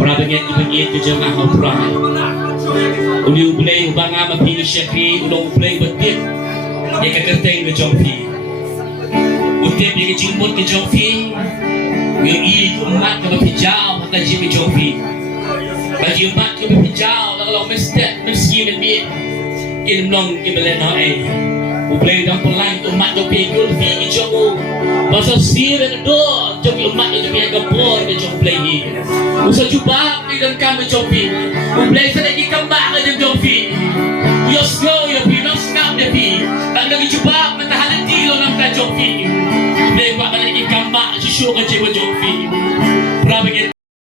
Para bengit ke jemaah Al-Quran. Uli ublay ubang ama pini syakri ulong ublay betit. Dia kekerteng ke jompi. Utip dia kejimbut ke jompi. Yang iri ke umat ke berpijau akan jim ke jompi. Bagi umat ke berpijau kalau mesti menbit. Kita menong kita lena ublay dan pelain umat jompi gulfi ke jomu. Masa sir dan do jompi umat jompi ke boy ke jompi. Usa jubah ni dan kami jompi. Ublay sa lagi kambak ke jompi. Yos go yo pinos kam de pi. Tak lagi jubah mentahan tilo nam ka jompi. Ublay wa lagi kambak si syuga je jompi. Pra